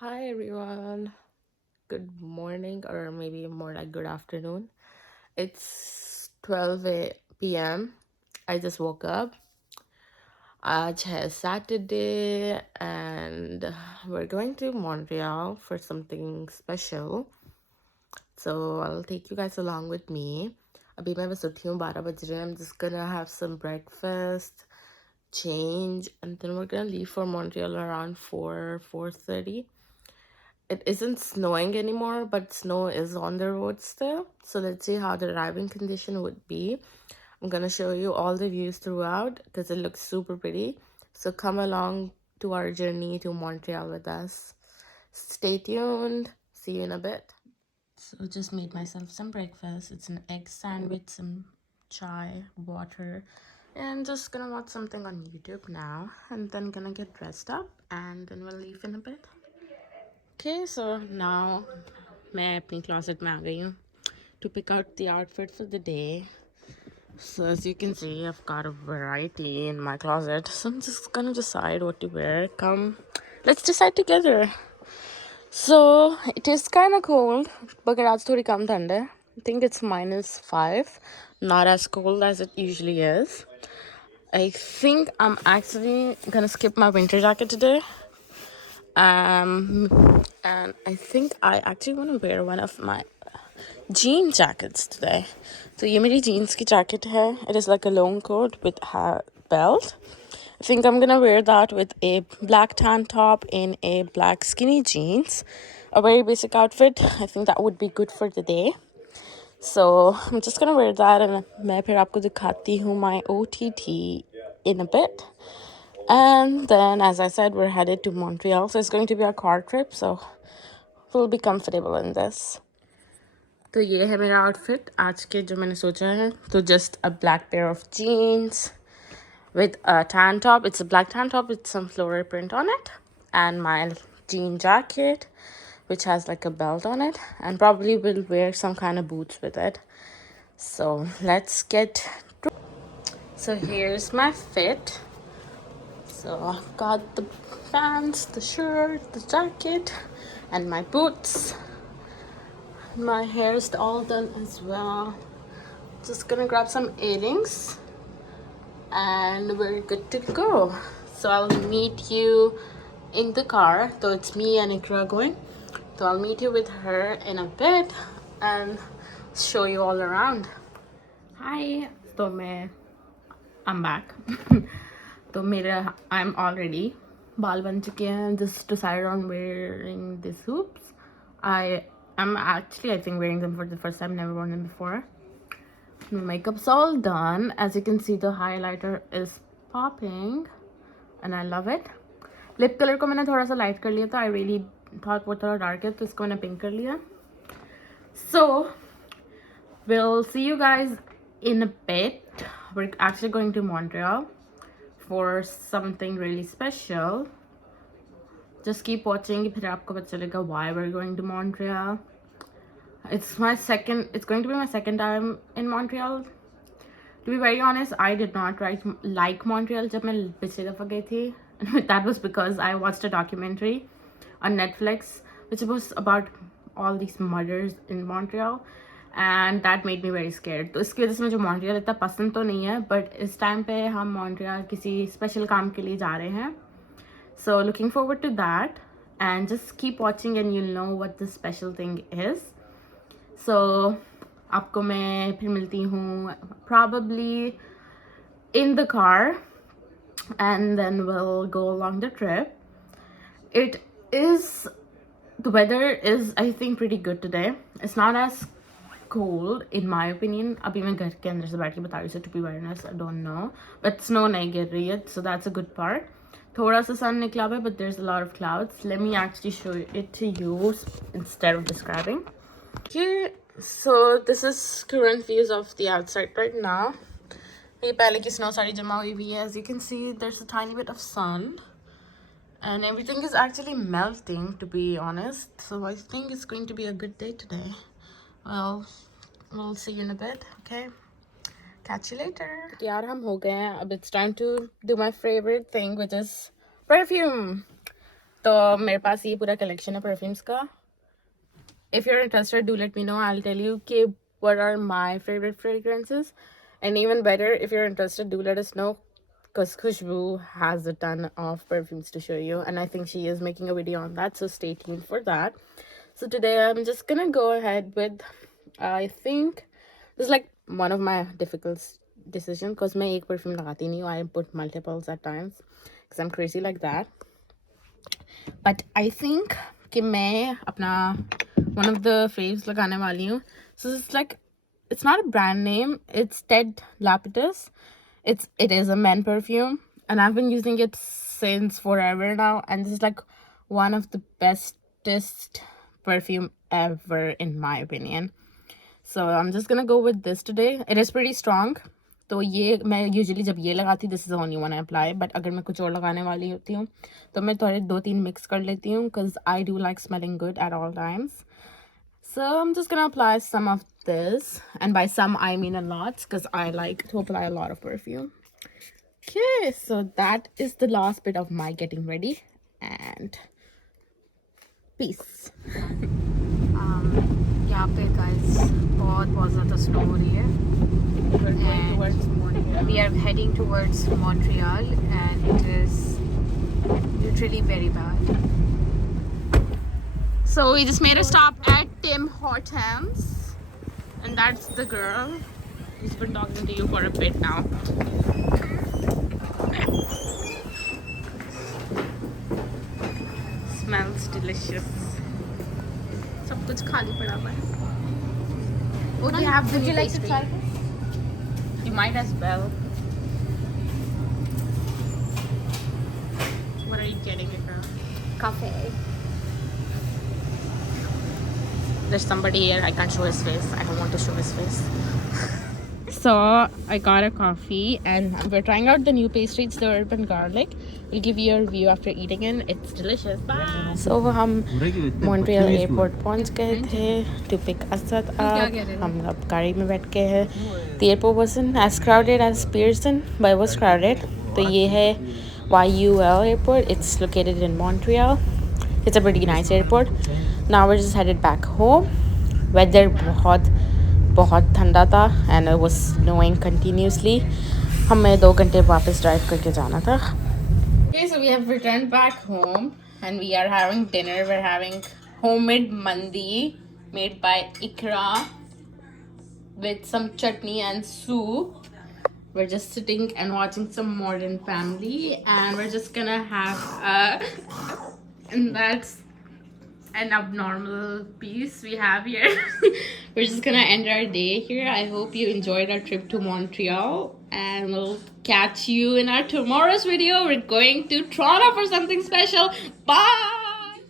Hi everyone. Good morning, or maybe more like good afternoon. It's 12 p.m. I just woke up. आज है Saturday and we're going to Montreal for something special. So I'll take you guys along with me. अभी मैं बस उठी हूँ 12 बज रहे हैं. I'm just gonna have some breakfast, change, and then we're gonna leave for Montreal around 4:30. It isn't snowing anymore, but snow is on the road still. So let's see how the driving condition would be. I'm gonna show you all the views throughout because it looks super pretty. So come along to our journey to Montreal with us. Stay tuned. See you in a bit. So just made myself some breakfast. It's an egg sandwich, some chai, water, and just gonna watch something on YouTube now, and then gonna get dressed up, and then we'll leave in a bit. Okay, so now मैं अपनी closet में आ गई हूँ to pick out the outfit for the day. So as you can see, I've got a variety in my closet. So I'm just gonna decide what to wear. Come, let's decide together. So it is kind of cold, but आज थोड़ी कम ठंड है. I think it's -5, not as cold as it usually is. I think I'm actually gonna skip my winter jacket today. And I think I actually want to wear one of my jean jackets today. So ये मेरी jeans की jacket है. It is like a long coat with a belt. I think I'm gonna wear that with a black tan top and a black skinny jeans. A very basic outfit. I think that would be good for the day. So I'm just gonna wear that, and मैं फिर आपको दिखाती हूँ my OTT in a bit. And then, as I said, we're headed to Montreal. So it's going to be a car trip. So we'll be comfortable in this. तो ये है मेरा outfit आज के जो मैंने सोचा है. तो just a black pair of jeans with a tan top. It's a black tan top with some floral print on it, and my jean jacket, which has like a belt on it, and probably will wear some kind of boots with it. So let's get. So here's my fit. So I've got the pants, the shirt, the jacket, and my boots. My hair is all done as well. Just gonna grab some earrings and we're good to go. So I'll meet you in the car. So it's me and Ikra going. So I'll meet you with her in a bit and show you all around. Hi. So I'm back. तो मेरा I'm all ready. बाल बन चुके हैं. Just decided on wearing these hoops. I'm actually I think wearing them for the first time. Never worn them before. My makeup's all done. As you can see, the highlighter is popping and I love it. Lip color को मैंने थोड़ा सा light कर लिया था. I really thought वो थोड़ा dark है, तो इसको मैंने pink कर लिया. So we'll see you guys in a bit. We're actually going to Montreal for something really special. Just keep watching. फिर आपको पता चलेगा why we're going to Montreal. It's going to be my second time in Montreal. To be very honest, I did not like Montreal जब मैं पिछली दफ़ा गई थी. That was because I watched a documentary on Netflix which was about all these murders in Montreal, and that made me very scared. तो इसकी वजह से मुझे Montreal इतना पसंद तो नहीं है, but इस टाइम पे हम Montreal किसी स्पेशल काम के लिए जा रहे हैं. So looking forward to that, and just keep watching and you'll know what the special thing is. So आपको मैं फिर मिलती हूँ probably in the car, and then we'll go along the trip. The weather is I think pretty good today. It's not as cold in my opinion. अभी मैं घर के अंदर से बैठ के बता रही हूँ, to be very honest, I don't know, but snow नहीं गिर रही है, so that's a good part. थोड़ा सा sun निकला हुआ है, but there's a lot of clouds. Let me actually show it to you instead of describing. Okay, so this is current views of the outside right now. ये पहले की snow सारी जमा हुई हुई है. As you can see, there's a tiny bit of sun, and everything is actually melting, to be honest. So I think it's going to be a good day today. Well, we'll see you in a bit. Okay, catch you later. यार हम हो गए हैं. अब it's time to do my favorite thing, which is perfume. तो मेरे पास ये पूरा collection है perfumes का. If you're interested, do let me know. I'll tell you what are my favorite fragrances. And even better, if you're interested, do let us know. Because Khushbu has a ton of perfumes to show you. And I think she is making a video on that. So stay tuned for that. So today I'm just going to go ahead with, I think, this is like one of my difficult decisions. Because I एक perfume लगाती नहीं हूँ. I put multiples at times. Because I'm crazy like that. But I think कि मैं अपना one of the faves लगाने वाली हूँ. So it's like, it's not a brand name. It's Ted Lapidus. It is a men perfume, and I've been using it since forever now. And this is like one of the bestest perfume ever in my opinion. So I'm just gonna go with this today. It is pretty strong. तो ये मैं usually जब ये लगाती this is only one I apply. But अगर मैं कुछ और लगाने वाली होती हूँ तो मैं थोड़े 2-3 मिक्स कर लेती हूँ because I do like smelling good at all times. So I'm just gonna apply some of this, and by some I mean a lot because I like to apply a lot of perfume. Okay, so that is the last bit of my getting ready, and peace. यहाँ पे guys बहुत ज़्यादा snow हो रही है. We're going towards Montreal. We are heading towards Montreal and it is literally very bad. So we just made a stop at Tim Hortons, and that's the girl. He's been talking to you for a bit now. Smells delicious. सब कुछ खाली पड़ा हुआ है. Oh, Do you have the would you new like to pastry? try this? You might as well. What are you getting, girl? Cafe. There's somebody here. I can't show his face. I don't want to show his face. So I got a coffee and we're trying out the new pastry. It's the urban garlic. We'll give you a review after eating it. It's delicious. Bye. So हम Montreal airport पहुंच गए थे to pick Asad up. हम अब गाड़ी में बैठ के हैं. The airport wasn't as crowded as Pearson, but it was crowded. तो ये है YUL airport. It's located in Montreal. It's a pretty nice airport. Now we're just headed back home. Weather बहुत ठंडा था and it was snowing continuously. हमें 2 घंटे वापस drive करके जाना था. Okay, so we have returned back home and we are having dinner. We're having homemade mandi made by Ikra with some chutney and soup. We're just sitting and watching some Modern Family, and we're just gonna have and that's an abnormal piece we have here. We're just gonna end our day here. I hope you enjoyed our trip to Montreal, and we'll catch you in our tomorrow's video. We're going to Toronto for something special. Bye.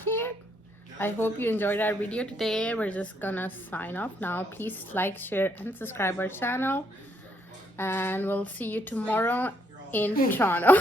Okay. I hope you enjoyed our video today. We're just gonna sign off now. Please like, share, and subscribe our channel, and we'll see you tomorrow in Toronto.